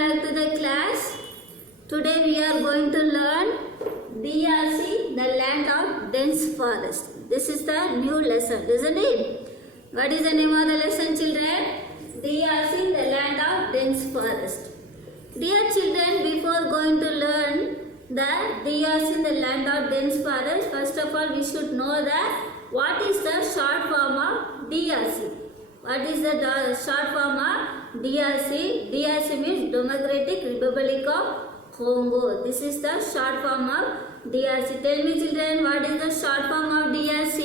back to the class. Today we are going to learn DRC, the land of dense forest. This is the new lesson, isn't it? What is the name of the lesson, children? DRC, the land of dense forest. Dear children, before going to learn the DRC, the land of dense forest, first of all we should know that what is the short form of DRC. What is the short form of DRC? DRC means Democratic Republic of Congo. This is the short form of DRC. Tell me children, what is the short form of DRC?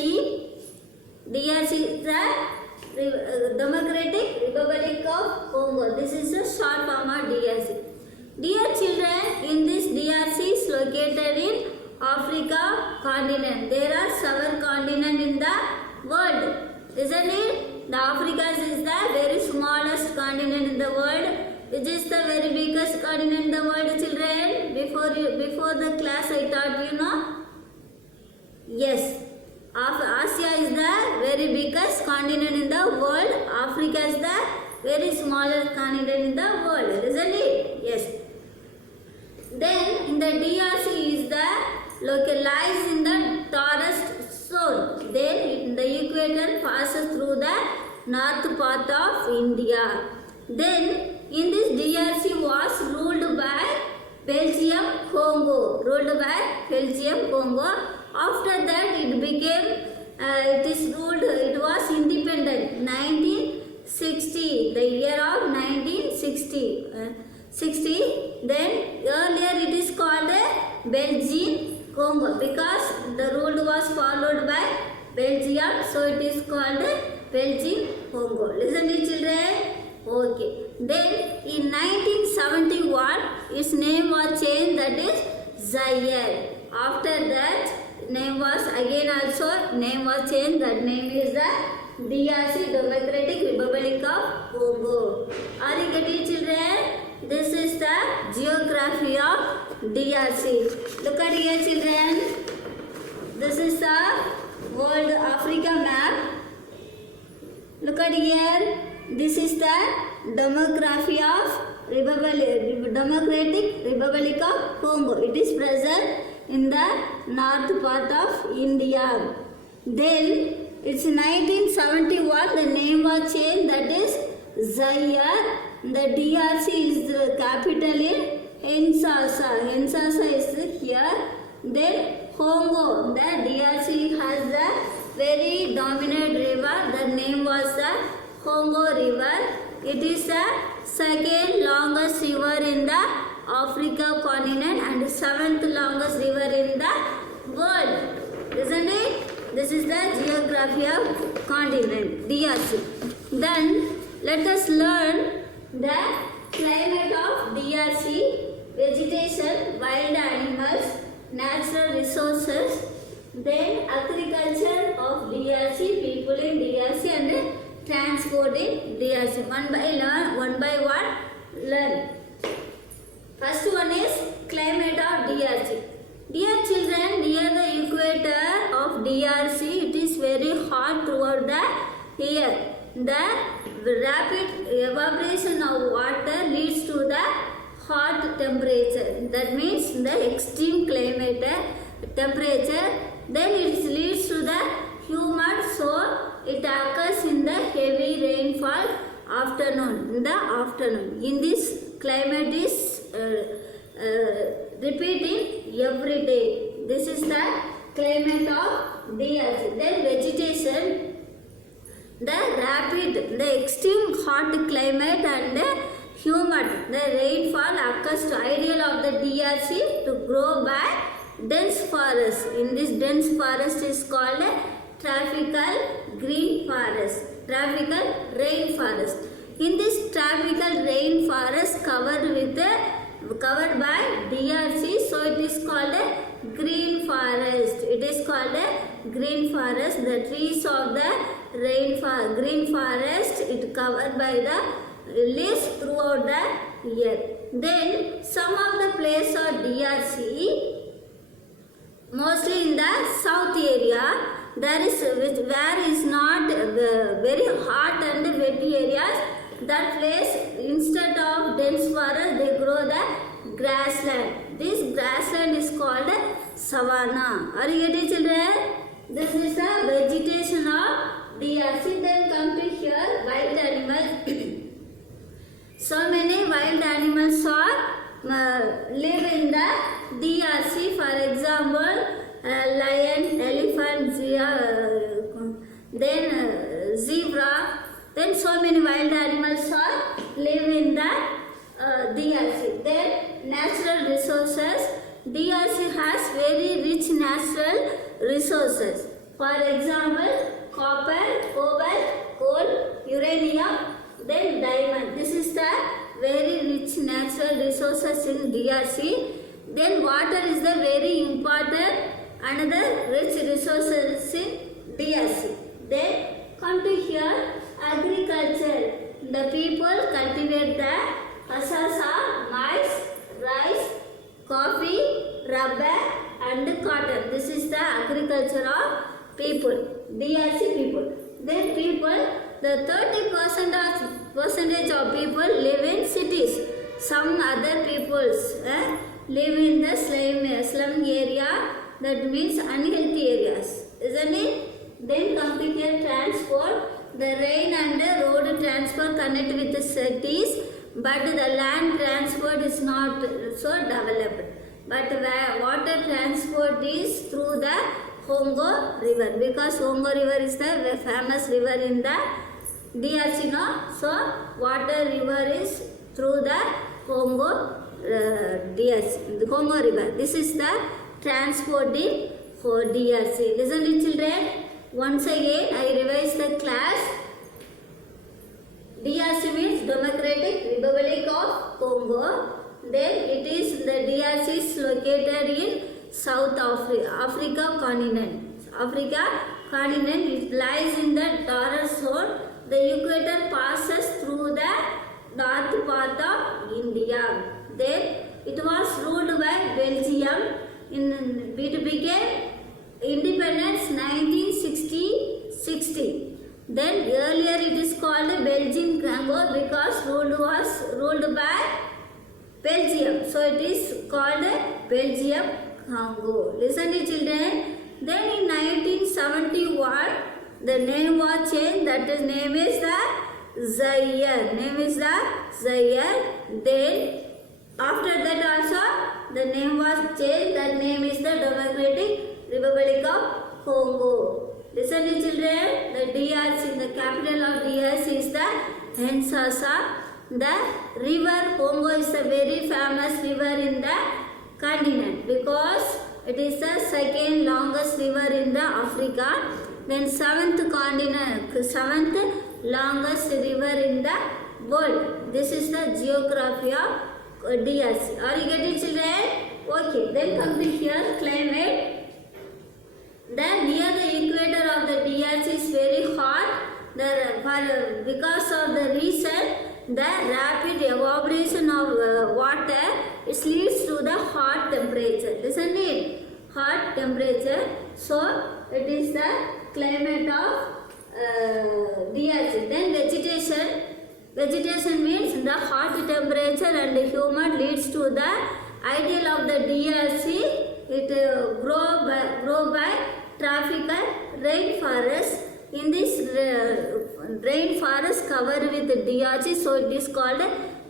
DRC is the Democratic Republic of Congo. This is the short form of DRC. Dear children, in this DRC is located in Africa continent. There are 7 continents in the world, isn't it? The Africa is the very smallest continent in the world. Which is the very biggest continent in the world, children? Before the class I taught you, no? Yes. Asia is the very biggest continent in the world. Africa is the very smallest continent in the world, isn't it? Yes. Then in the DRC is the lies in the Taurus zone. Then the equator passes through the north part of India. Then in this DRC was ruled by Belgium Congo. After that it became it was independent 1960, the year of 1960. Then earlier it is called Belgian Congo because the rule was followed by Belgium, so it is called Belgian Congo. Listen to children. Okay. Then in 1971 its name was changed, that is Zaire. After that name was again also name was changed, that name is the DRC, Democratic Republic of Congo. Are you getting children? This is the geography of DRC. Look at here children. This is the world Africa map. Look at here. This is the demography of Democratic Republic of Congo. It is present in the north part of India. Then it's 1971 the name was changed, that is Zaire. The DRC is the capital in Kinshasa. Kinshasa is here. Then Congo. The DRC has the very dominant river. The name was the Congo River. It is the second longest river in the Africa continent and 7th longest river in the world. Isn't it? This is the geography of continent DRC. Then let us learn the climate of DRC, vegetation, wild animals, natural resources, then agriculture of DRC, people in DRC and transport in DRC. One by one learn. First one is climate of DRC. Dear children, near the equator of DRC, it is very hot throughout the year. The rapid evaporation of water leads to the hot temperature. That means the extreme climate temperature. Then it leads to the humid, so it occurs in the heavy rainfall in the afternoon. In this climate is repeating every day. This is the climate of DRC. Then vegetation, the extreme hot climate and the humid, the rainfall occurs to ideal of the DRC to grow by dense forest. In this dense forest is called tropical green forest, tropical rainforest. In this tropical rainforest covered by DRC, so it is called a green forest. It is called a green forest. The trees of the green forest it covered by the leaves throughout the year. Then some of the places of DRC, mostly in the south area, there is where is not very hot and wet areas. That place instead of dense forest they grassland. This grassland is called savanna. Are you getting, children? This is the vegetation of DRC. Then come to here, wild animals. So many wild animals are live in the DRC. For example, lion, elephant, then zebra. Then so many wild animals are live in the DRC. Then natural resources. DRC has very rich natural resources. For example, copper, cobalt, gold, uranium, then diamond. This is the very rich natural resources in DRC. Then water is the very important another rich resources in DRC. Then come to here, agriculture. The people cultivate the asasa, maize, rice, coffee, rubber and cotton. This is the agriculture of people, DRC people. Then people, the 30% of people live in cities. Some other peoples live in the slum area, that means unhealthy areas, isn't it? Then come to here, transport. The rail and the road transport connect with the cities, but the land transport is not so developed. But water transport is through the Congo river, because Congo river is the famous river in the DRC, no? So water river is through the Congo DRC, the Congo river. This is the transporting for DRC. Listen to children. Once again, I revise the class. DRC means Democratic Republic of Congo. Then it is the DRC is located in South Africa continent. Africa continent, it lies in the Taurus zone. The equator passes through the north part of India. Then it was ruled by Belgium. It became independence 1960. Then earlier it is called Belgian Congo because was ruled by Belgium. So it is called Belgium Congo. Listen to children. Then in 1971 the name was changed. That is name is the Zaire. Name is the Zaire. Then after that also the name was changed. That name is the Democratic Republic of Congo. Listen to children. The DRC, the capital of DRC is the Kinshasa. The river Congo is a very famous river in the continent because it is the second longest river in the Africa. Then seventh longest river in the world. This is the geography of DRC. Are you getting children? Okay. Then come to here, climate. Then near the equator of the DRC is very hot. Because of the reason, the rapid evaporation of water, it leads to the hot temperature. Listen it, hot temperature. So it is the climate of DRC. Then vegetation. Vegetation means the hot temperature and humid leads to the ideal of the DRC. It grow by tropical rainforest. In this rainforest covered with DRC, so it is called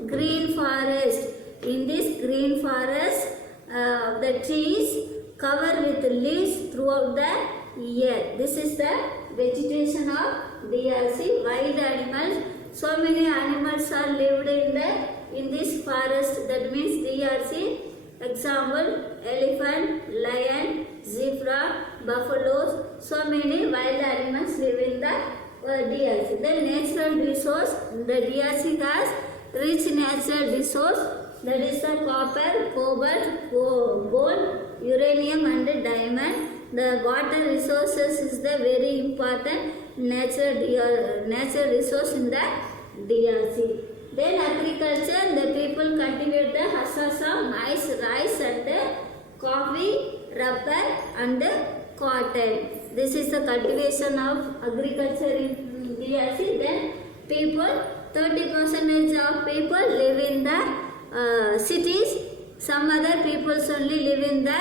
green forest. In this green forest, the trees covered with leaves throughout the year. This is the vegetation of DRC. Wild animals. So many animals are lived in this forest. That means DRC. Example, elephant, lion, zebra, buffaloes. So many wild animals live in the DRC. Then natural resource. The DRC has rich natural resource. That is the copper, cobalt, gold, uranium and diamond. The water resources is the very important natural resource in the DRC. Then agriculture, the people cultivate the hasasa, maize, rice and coffee, rubber and cotton. This is the cultivation of agriculture in DRC. Then people, 30% of people live in the cities. Some other peoples only live in the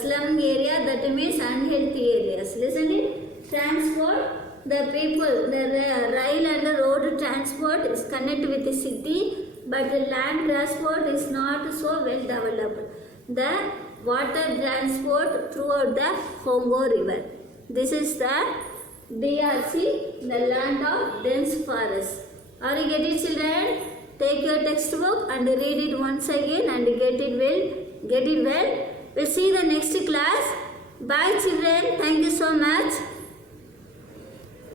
slum area, that means unhealthy areas. Listen it. Transport, the people, the rail and the road transport is connected with the city, but the land transport is not so well developed. The water transport throughout the Congo river. This is the DRC, the land of dense forest. Are you getting, children? Take your textbook and read it once again and get it well. We'll see the next class. Bye, children. Thank you so much.